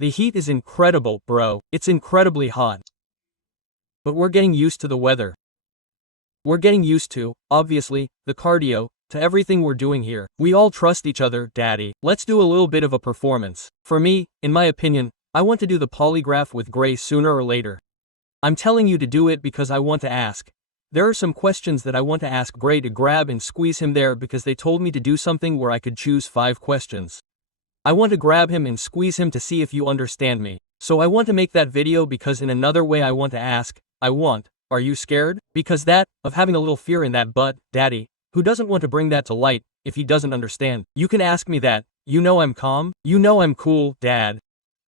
The heat is incredible, bro. It's incredibly hot. But we're getting used to the weather. We're getting used to, obviously, the cardio, to everything we're doing here. We all trust each other, daddy. Let's do a little bit of a performance. For me, in my opinion, I want to do the polygraph with Gray sooner or later. I'm telling you to do it because I want to ask. There are some questions that I want to ask Gray to grab and squeeze him there because they told me to do something where I could choose 5 questions. I want to grab him and squeeze him to see if you understand me. So I want to make that video because in another way I want to ask, are you scared? Because that, of having a little fear in that butt, daddy, who doesn't want to bring that to light, if he doesn't understand? You can ask me that. You know I'm calm. You know I'm cool, dad.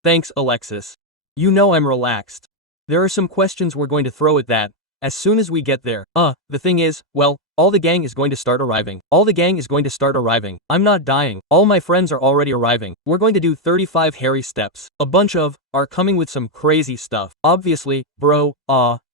Thanks, Alexis. You know I'm relaxed. There are some questions we're going to throw at that, as soon as we get there. The thing is, well, all the gang is going to start arriving. All the gang is going to start arriving. I'm not dying. All my friends are already arriving. We're going to do 35 hairy steps. A bunch of, are coming with some crazy stuff. Obviously, bro,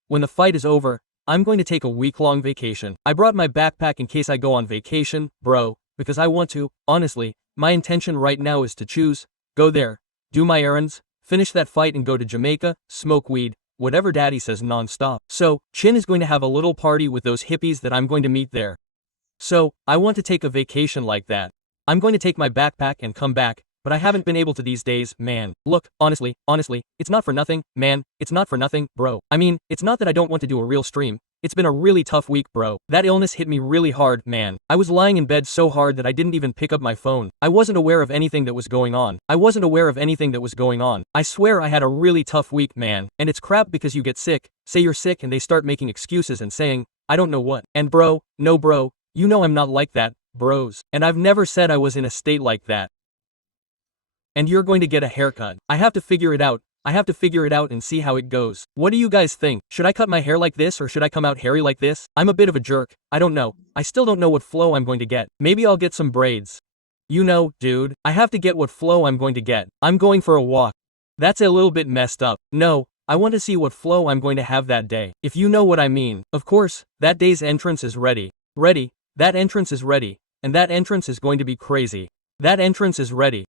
when the fight is over, I'm going to take a week-long vacation. I brought my backpack in case I go on vacation, bro, because I want to. Honestly, my intention right now is to choose, go there, do my errands, finish that fight and go to Jamaica, smoke weed, whatever daddy says non-stop. So, Chin is going to have a little party with those hippies that I'm going to meet there. So, I want to take a vacation like that. I'm going to take my backpack and come back, but I haven't been able to these days, man. Look, honestly, it's not for nothing, man, it's not for nothing, bro. I mean, it's not that I don't want to do a real stream. It's been a really tough week, bro. That illness hit me really hard, man. I was lying in bed so hard that I didn't even pick up my phone. I wasn't aware of anything that was going on. I swear I had a really tough week, man. And it's crap because you get sick, say you're sick and they start making excuses and saying, I don't know what. And bro, no bro, you know I'm not like that, bros. And I've never said I was in a state like that. And you're going to get a haircut. I have to figure it out and see how it goes. What do you guys think? Should I cut my hair like this or should I come out hairy like this? I'm a bit of a jerk. I don't know. I still don't know what flow I'm going to get. Maybe I'll get some braids. You know, dude, I have to get what flow I'm going to get. I'm going for a walk. That's a little bit messed up. No, I want to see what flow I'm going to have that day. If you know what I mean. Of course, that day's entrance is ready. That entrance is ready. And that entrance is going to be crazy. That entrance is ready.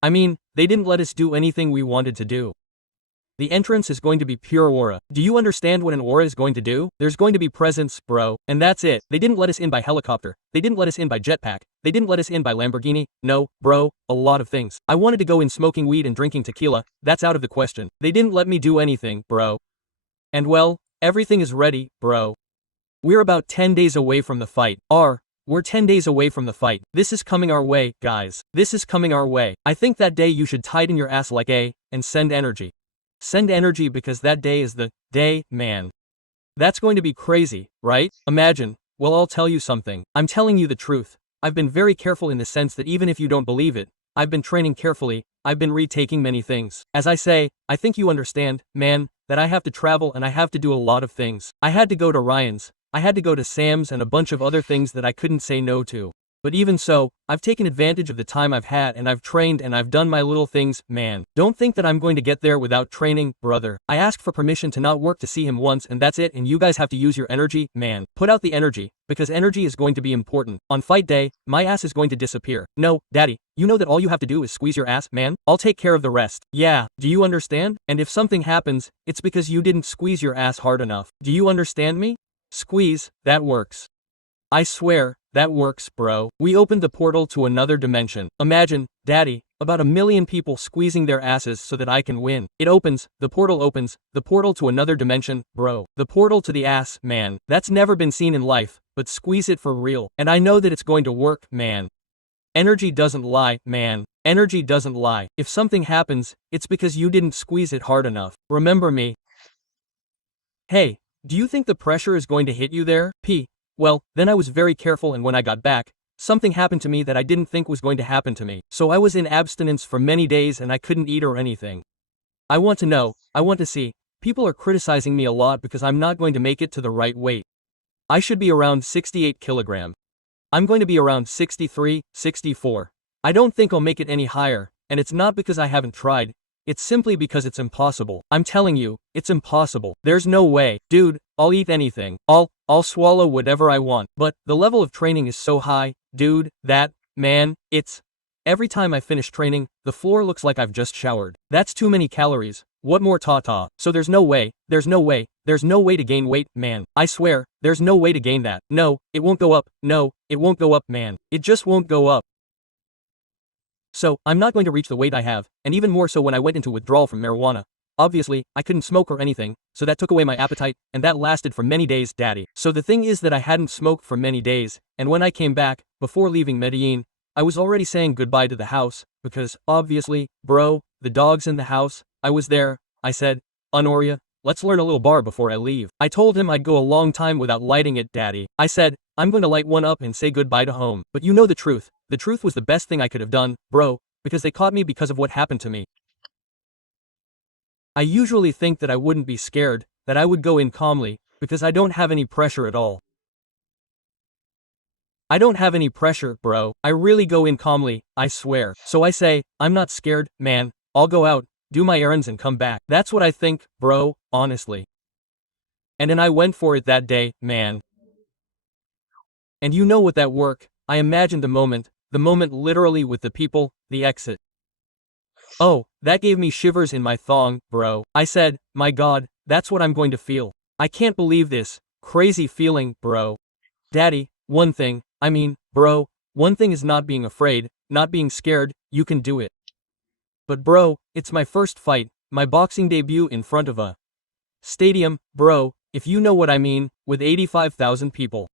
I mean, they didn't let us do anything we wanted to do. The entrance is going to be pure aura. Do you understand what an aura is going to do? There's going to be presence, bro, and that's it. They didn't let us in by helicopter. They didn't let us in by jetpack. They didn't let us in by Lamborghini. No, bro, a lot of things. I wanted to go in smoking weed and drinking tequila. That's out of the question. They didn't let me do anything, bro. And well, everything is ready, bro. We're about 10 days away from the fight. We're 10 days away from the fight. This is coming our way, guys. This is coming our way. I think that day you should tighten your ass like and send energy. Send energy because that day is the day, man. That's going to be crazy, right? Imagine. Well, I'll tell you something. I'm telling you the truth. I've been very careful in the sense that even if you don't believe it, I've been training carefully. I've been retaking many things. As I say, I think you understand, man, that I have to travel and I have to do a lot of things. I had to go to Ryan's. I had to go to Sam's and a bunch of other things that I couldn't say no to. But even so, I've taken advantage of the time I've had and I've trained and I've done my little things, man. Don't think that I'm going to get there without training, brother. I asked for permission to not work to see him once and that's it, and you guys have to use your energy, man. Put out the energy, because energy is going to be important. On fight day, my ass is going to disappear. No, daddy, you know that all you have to do is squeeze your ass, man. I'll take care of the rest. Yeah, do you understand? And if something happens, it's because you didn't squeeze your ass hard enough. Do you understand me? Squeeze, that works. I swear, that works, bro. We opened the portal to another dimension. Imagine, daddy, about 1 million people squeezing their asses so that I can win. It opens, the portal to another dimension, bro. The portal to the ass, man. That's never been seen in life, but squeeze it for real. And I know that it's going to work, man. Energy doesn't lie, man. Energy doesn't lie. If something happens, it's because you didn't squeeze it hard enough. Remember me. Hey. Do you think the pressure is going to hit you there? Well, then I was very careful and when I got back, something happened to me that I didn't think was going to happen to me. So I was in abstinence for many days and I couldn't eat or anything. I want to know, I want to see. People are criticizing me a lot because I'm not going to make it to the right weight. I should be around 68 kilograms. I'm going to be around 63, 64. I don't think I'll make it any higher, and it's not because I haven't tried. It's simply because it's impossible. I'm telling you, it's impossible. There's no way. Dude, I'll eat anything. I'll swallow whatever I want. But the level of training is so high, dude, that, man, it's Every time I finish training, the floor looks like I've just showered. That's too many calories. What more ta-ta? So there's no way to gain weight, man. I swear, there's no way to gain that. No, it won't go up. No, it won't go up, man. It just won't go up. So, I'm not going to reach the weight I have, and even more so when I went into withdrawal from marijuana. Obviously, I couldn't smoke or anything, so that took away my appetite, and that lasted for many days, daddy. So the thing is that I hadn't smoked for many days, and when I came back, before leaving Medellin, I was already saying goodbye to the house, because, obviously, bro, the dog's in the house. I was there. I said, Honoria, let's learn a little bar before I leave. I told him I'd go a long time without lighting it, daddy. I said, I'm going to light one up and say goodbye to home. But you know the truth. The truth was the best thing I could have done, bro, because they caught me because of what happened to me. I usually think that I wouldn't be scared, that I would go in calmly, because I don't have any pressure at all. I don't have any pressure, bro. I really go in calmly, I swear. So I say, I'm not scared, man. I'll go out, do my errands and come back. That's what I think, bro, honestly. And then I went for it that day, man. And you know what that work, I imagined the moment literally with the people, the exit. Oh, that gave me shivers in my thong, bro. I said, my god, that's what I'm going to feel. I can't believe this. Crazy feeling, bro. Daddy, one thing is not being afraid, not being scared, you can do it. But bro, it's my first fight, my boxing debut in front of a stadium, bro, if you know what I mean, with 85,000 people.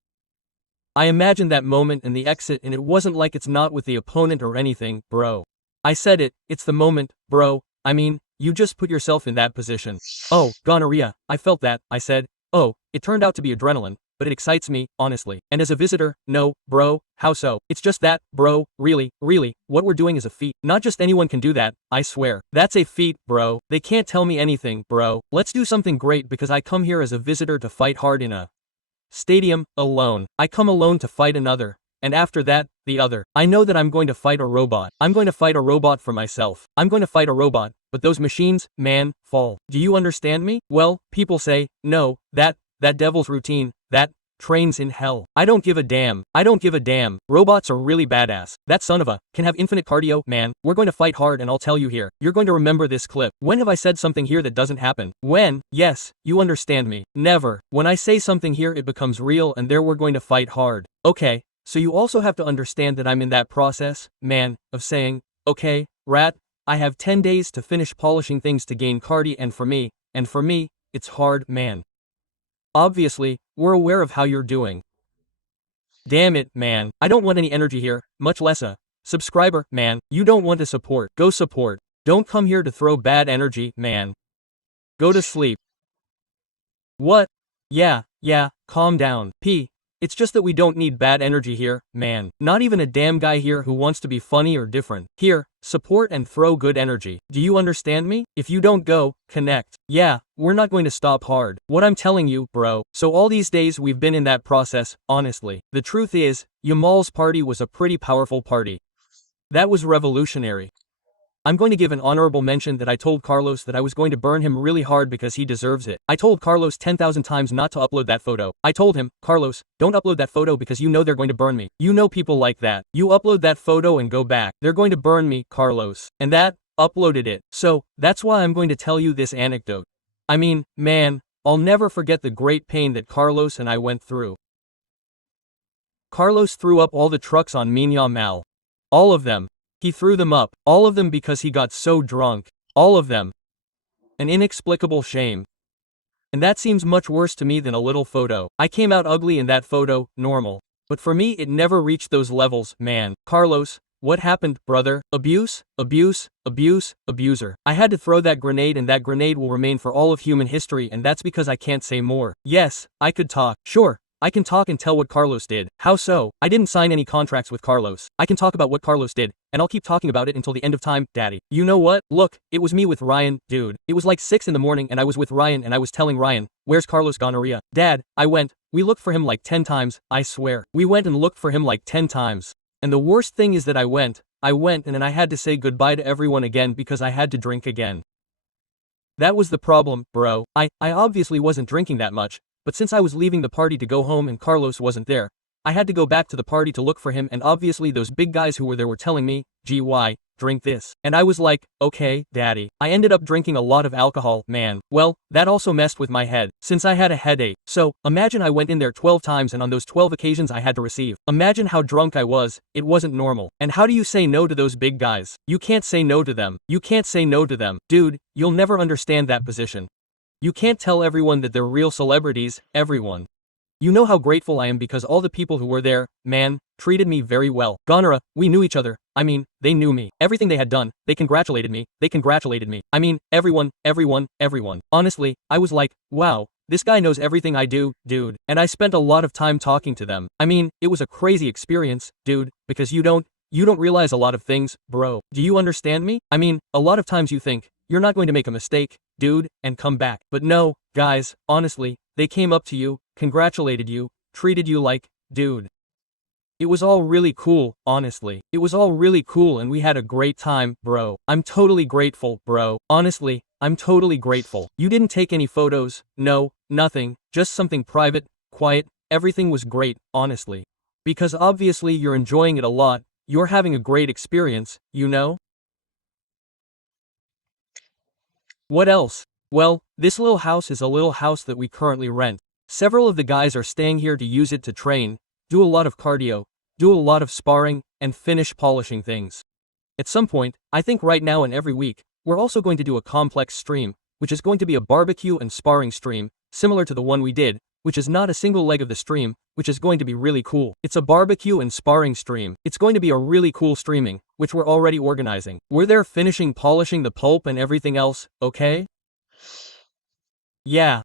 I imagined that moment and the exit, and it wasn't like it's not with the opponent or anything, bro. I said it, it's the moment, bro. I mean, you just put yourself in that position. Oh, gonorrhea, I felt that, I said. Oh, it turned out to be adrenaline, but it excites me, honestly. And as a visitor, no, bro, how so? It's just that, bro, really, what we're doing is a feat. Not just anyone can do that, I swear. That's a feat, bro. They can't tell me anything, bro. Let's do something great because I come here as a visitor to fight hard in a stadium, alone. I come alone to fight another. And after that, the other. I know that I'm going to fight a robot. I'm going to fight a robot for myself. I'm going to fight a robot, but those machines, man, fall. Do you understand me? Well, people say, no, that devil's routine, that trains in hell. I don't give a damn. I don't give a damn. Robots are really badass. That son of a can have infinite cardio, man. We're going to fight hard and I'll tell you here. You're going to remember this clip. When have I said something here that doesn't happen? When? Yes, you understand me. Never. When I say something here it becomes real and there we're going to fight hard. Okay. So you also have to understand that I'm in that process, man, of saying, okay, rat, I have 10 days to finish polishing things to gain cardio and for me, it's hard, man. Obviously, we're aware of how you're doing. Damn it, man. I don't want any energy here, much less a subscriber, man. You don't want to support. Go support. Don't come here to throw bad energy, man. Go to sleep. What? Yeah, calm down. It's just that we don't need bad energy here, man. Not even a damn guy here who wants to be funny or different. Here, support and throw good energy. Do you understand me? If you don't go, connect. Yeah, we're not going to stop hard. What I'm telling you, bro. So all these days we've been in that process, honestly. The truth is, Yamal's party was a pretty powerful party. That was revolutionary. I'm going to give an honorable mention that I told Carlos that I was going to burn him really hard because he deserves it. I told Carlos 10,000 times not to upload that photo. I told him, Carlos, don't upload that photo because you know they're going to burn me. You know people like that. You upload that photo and go back. They're going to burn me, Carlos. And that, uploaded it. So, that's why I'm going to tell you this anecdote. I mean, man, I'll never forget the great pain that Carlos and I went through. Carlos threw up all the trucks on Yamal. All of them. He threw them up, all of them because he got so drunk, all of them. An inexplicable shame. And that seems much worse to me than a little photo. I came out ugly in that photo, normal. But for me it never reached those levels, man. Carlos, what happened, brother? Abuse, abuser. I had to throw that grenade and that grenade will remain for all of human history and that's because I can't say more. Yes, I could talk. Sure. I can talk and tell what Carlos did. How so? I didn't sign any contracts with Carlos. I can talk about what Carlos did, and I'll keep talking about it until the end of time, daddy. You know what? Look, it was me with Ryan, dude. It was like 6 in the morning and I was with Ryan and I was telling Ryan, where's Carlos gonorrhea? Dad, we looked for him like 10 times, I swear. We went and looked for him like 10 times. And the worst thing is that I went and then I had to say goodbye to everyone again because I had to drink again. That was the problem, bro. I obviously wasn't drinking that much. But since I was leaving the party to go home and Carlos wasn't there, I had to go back to the party to look for him, and obviously those big guys who were there were telling me, "GY, drink this." And I was like, "Okay, daddy." I ended up drinking a lot of alcohol, man. Well, that also messed with my head, since I had a headache. So, imagine I went in there 12 times and on those 12 occasions I had to receive. Imagine how drunk I was, it wasn't normal. And how do you say no to those big guys? You can't say no to them. You can't say no to them. Dude, you'll never understand that position. You can't tell everyone that they're real celebrities, everyone. You know how grateful I am because all the people who were there, man, treated me very well. Gonera, we knew each other. I mean, they knew me. Everything they had done, they congratulated me. I mean, everyone. Honestly, I was like, wow, this guy knows everything I do, dude. And I spent a lot of time talking to them. I mean, it was a crazy experience, dude, because you don't realize a lot of things, bro. Do you understand me? I mean, a lot of times you think, you're not going to make a mistake, dude, and come back. But no, guys, honestly, they came up to you, congratulated you, treated you like, dude. It was all really cool, honestly. It was all really cool and we had a great time, bro. I'm totally grateful, bro. Honestly, I'm totally grateful. You didn't take any photos, no, nothing, just something private, quiet, everything was great, honestly. Because obviously you're enjoying it a lot, you're having a great experience, you know? What else? Well, this little house is a little house that we currently rent. Several of the guys are staying here to use it to train, do a lot of cardio, do a lot of sparring, and finish polishing things. At some point, I think right now and every week, we're also going to do a complex stream, which is going to be a barbecue and sparring stream, similar to the one we did, which is not a single leg of the stream, which is going to be really cool. It's a barbecue and sparring stream. It's going to be a really cool streaming, which we're already organizing. We're there finishing polishing the pulp and everything else, okay? Yeah,